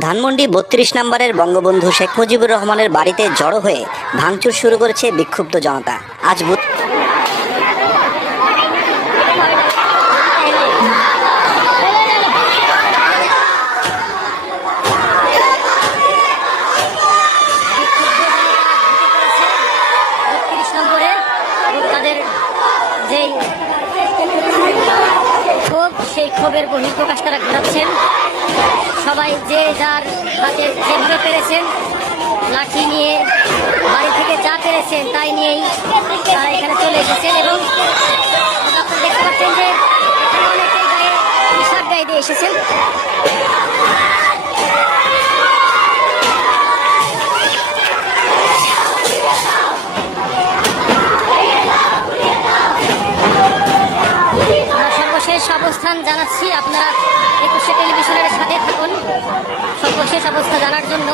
ধানমন্ডি বত্রিশ নম্বরের বঙ্গবন্ধু শেখ মুজিবুর রহমানের বাড়িতে জড়ো হয়ে ভাঙচুর শুরু করেছে বিক্ষুব্ধ জনতা। আজ সেই ক্ষোভের বহিঃপ্রকাশ তারা ঘটাচ্ছেন সবাই যে যার হাতে যেভাবে পেরেছেন, লাঠি নিয়ে বাড়ি থেকে যা পেরেছেন তাই নিয়েই তারা এখানে চলে এসেছেন এবং আপনারা দেখতে পাচ্ছেন যে অনেকেই গায়ে পোশাক গায়ে দিয়ে এসেছেন। সর্বশেষ অবস্থান জানাচ্ছি। আপনারা একুশে টেলিভিশনের সাথে থাকুন। সর্বশেষ অবস্থা জানার জন্য।